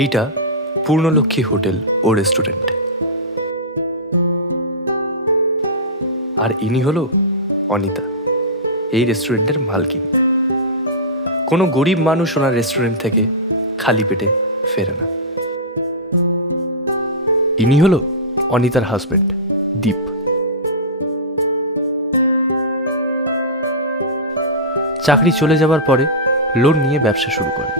এইটা পূর্ণলক্ষ্মী হোটেল ও রেস্টুরেন্ট। আর ইনি হলো অনিতা, এই রেস্টুরেন্টের মালকিন। কোনো গরিব মানুষ ওনার রেস্টুরেন্ট থেকে খালি পেটে ফেরে না। ইনি হলো অনিতার হাজবেন্ড দীপ। চাকরি চলে যাবার পরে লোন নিয়ে ব্যবসা শুরু করে।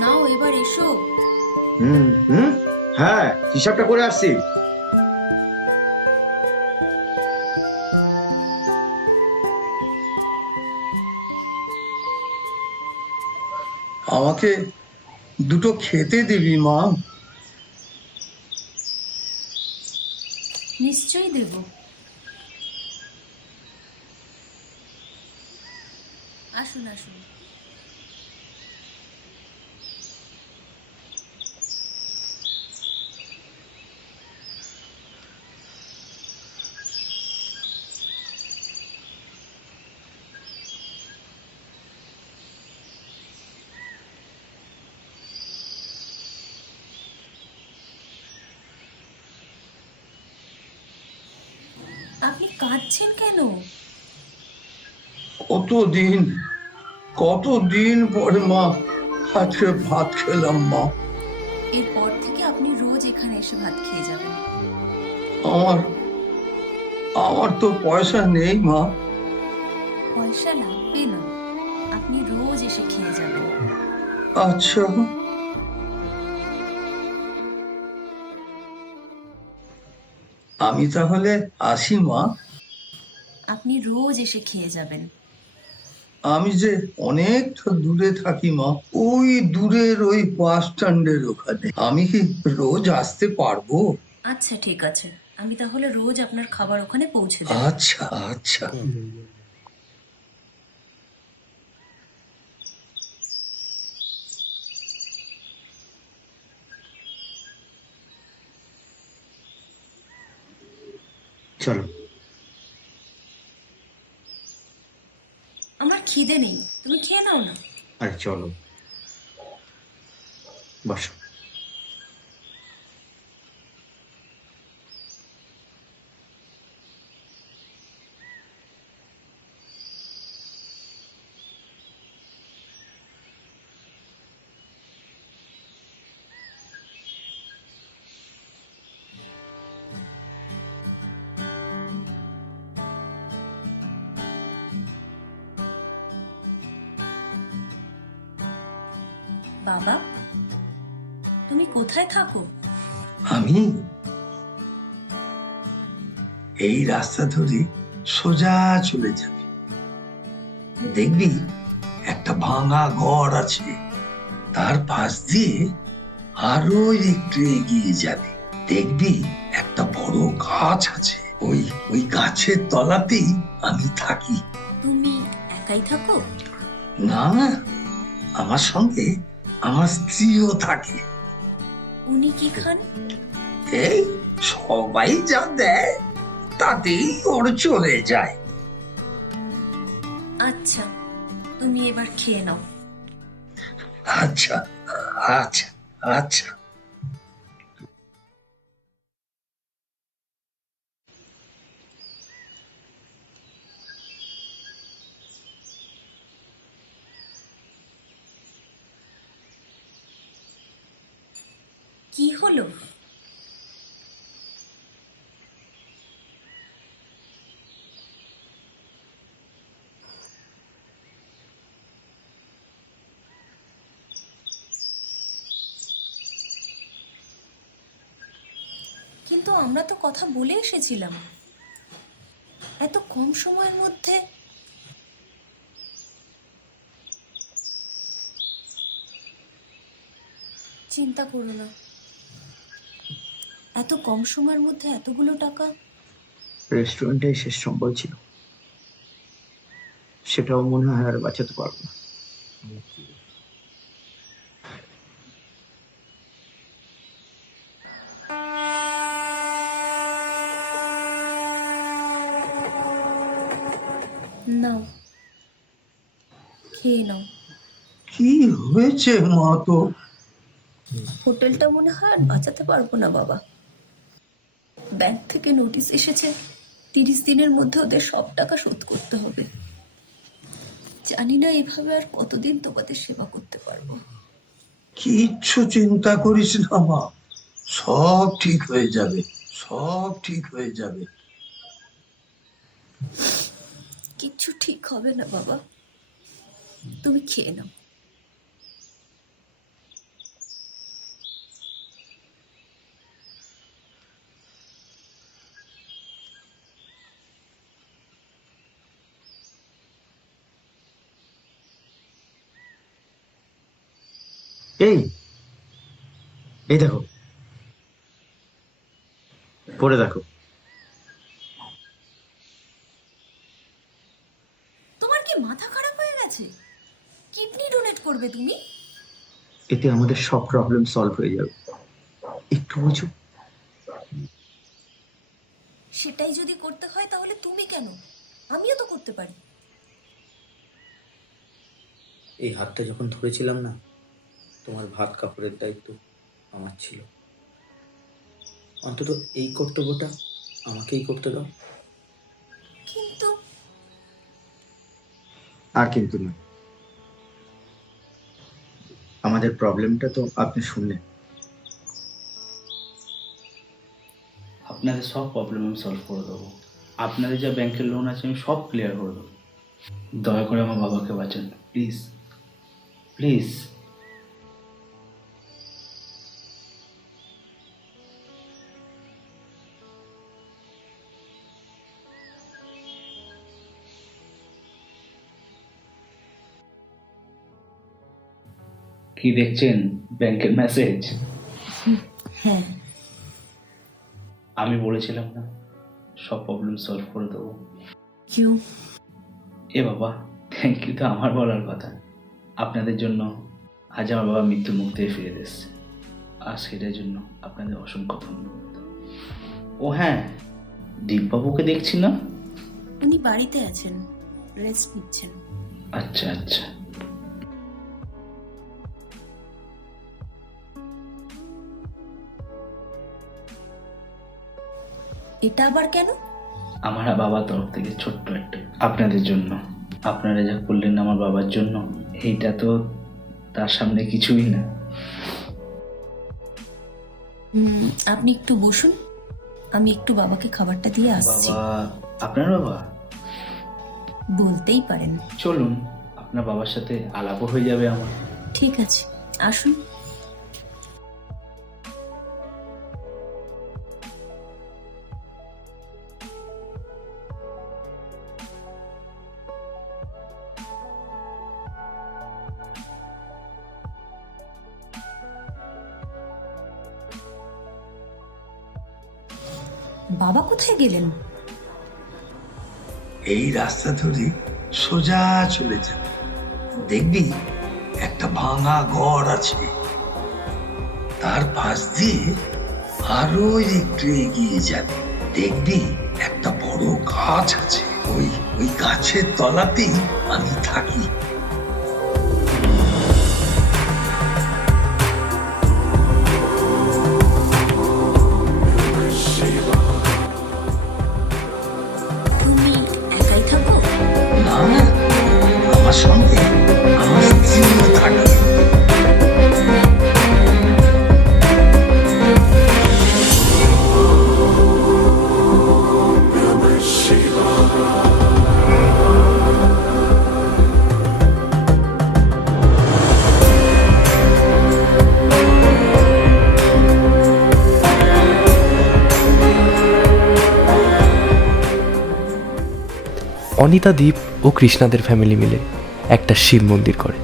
নাও এবার এসো। হ্যাঁ, হিসাবটা করে আসছি। আমাকে দুটো খেতে দিবি মা? নিশ্চয়ই দেব। আসুন আসুন। আপনি কাঁদছেন কেন? কতদিন পরে মা আজকে ভাত খেলাম মা। এরপর থেকে আপনি রোজ এখানে এসে ভাত খেয়ে যাবেন। আমার আমার তো পয়সা নেই মা। পয়সা লাগবে না, আপনি রোজ এসে খেয়ে যাবেন। আচ্ছা, আমি তাহলে আসি মা। আপনি রোজ এসে খেয়ে যাবেন। আমি যে অনেকটা দূরে থাকি মা, ওই দূরের ওই বাস স্ট্যান্ডের ওখানে। আমি কি রোজ আসতে পারবো? আচ্ছা ঠিক আছে, আমি তাহলে রোজ আপনার খাবার ওখানে পৌঁছে দেব। আচ্ছা আচ্ছা। চলো। আমার খিদে নেই, তুমি খেয়ে নাও না। আরে চলো, বসো। বাবা, তুমি কোথায় থাকো? আমি এই রাস্তা ধরে সোজা চলে যাবি, দেখবি একটা ভাঙা ঘর আছে। তার পাশ দিয়ে আরো একটু এগিয়ে যাবি, দেখবি একটা বড় গাছ আছে। ওই ওই গাছের তলাতেই আমি থাকি। তুমি একাই থাকো? না, আমার সঙ্গে আমার স্ত্রীও থাকে। উনি কি খান? এই সবাই যা দেয় তাতেই ওর চলে যায়। আচ্ছা, তুমি এবার খেয়ে নাও। আচ্ছা আচ্ছা আচ্ছা। কি হলো? কিন্তু আমরা তো কথা বলে এসেছিলাম, এত কম সময়ের মধ্যে। চিন্তা করো না, এত কম সময়ের মধ্যে এতগুলো টাকা। রেস্টুরেন্টেই শেষ সম্বল ছিল, সেটাও মনে হয় আর বাঁচাতে পারবো না। নাও, খেয়ে নাও। কি হয়েছে মা তো? হোটেলটা মনে হয় আর বাঁচাতে পারবো না বাবা। ব্যাংক থেকে নোটিশ এসেছে 30 দিনের মধ্যে ওদের সব টাকা শোধ করতে হবে। জানি না এভাবে আর কতদিন তোমাদের সেবা করতে পারবো। কিচ্ছু চিন্তা করিস না মা, সব ঠিক হয়ে যাবে, সব ঠিক হয়ে যাবে। কিচ্ছু ঠিক হবে না বাবা, তুমি খেয়ে নাও। এই এই দেখো, পড়ে দেখো। তোমার কি মাথা খারাপ হয়ে গেছে? কিডনি ডোনেট করবে তুমি? এতে আমাদের সব প্রবলেম সলভ হয়ে যাবে, একটু বুঝো। সেটাই যদি করতে হয় তাহলে তুমি কেন, আমিও তো করতে পারি। এই হাতটা যখন ধরেছিলাম না, তোমার ভাত কাপড়ের দায়িত্ব আমার ছিল। অন্তত এই কর্তব্যটা আমাকেই করতে দাও। কিন্তু আর কিন্তু না, আমাদের প্রবলেমটা তো আপনি শুনলেন। আপনাদের সব প্রবলেম আমি সলভ করে দেবো। আপনাদের যা ব্যাংকের লোন আছে আমি সব ক্লিয়ার করে দেবো। দয়া করে আমার বাবাকে বাঁচান প্লিজ, প্লিজ। কি দেখছেন, ব্যাংকের মেসেজ? হ্যাঁ, আমি বলেছিলাম না সব প্রবলেম সলভ করে দেবো। কিউ এ বাবা, থ্যাংক ইউ তো আমার বলার কথা। আপনাদের জন্য আজ আমার বাবা মৃত্যুর মুখ থেকে ফিরে এসেছে, আর সেটার জন্য আপনাদের অসংখ্য ধন্যবাদ। ও হ্যাঁ, দীপবাবুকে দেখছি না। উনি বাড়িতে আছেন, রেস্ট নিচ্ছেন। আচ্ছা আচ্ছা। এটা আবার কেন? আমার বাবার তরফ থেকে ছোট্ট একটা আপনাদের জন্য। আপনারা যা করলেন আমার বাবার জন্য, এইটা তো তার সামনে কিছুই না। আপনি একটু বসুন, আমি একটু বাবাকে খাবারটা দিয়ে আসছি। বাবা? আপনার বাবা? বলতেই পারেন। চলুন, আপনার বাবার সাথে আলাপও হয়ে যাবে আমার। ঠিক আছে, আসুন। বাবা কোথায় গেলেন? এই রাস্তা ধরে সোজা চলে যাবে, দেখবি একটা ভাঙা ঘর আছে, তার পাশ দিয়ে আরো একটু এগিয়ে যাবে, দেখবি একটা বড় গাছ আছে, ওই ওই গাছের তলাতেই আমি থাকি। তুমি একাই থাকো? না, আমার সঙ্গে আমার স্ত্রীও থাকে। অনিতা, দীপ ও কৃষ্ণাদের ফ্যামিলি মিলে একটা শিব মন্দির করে।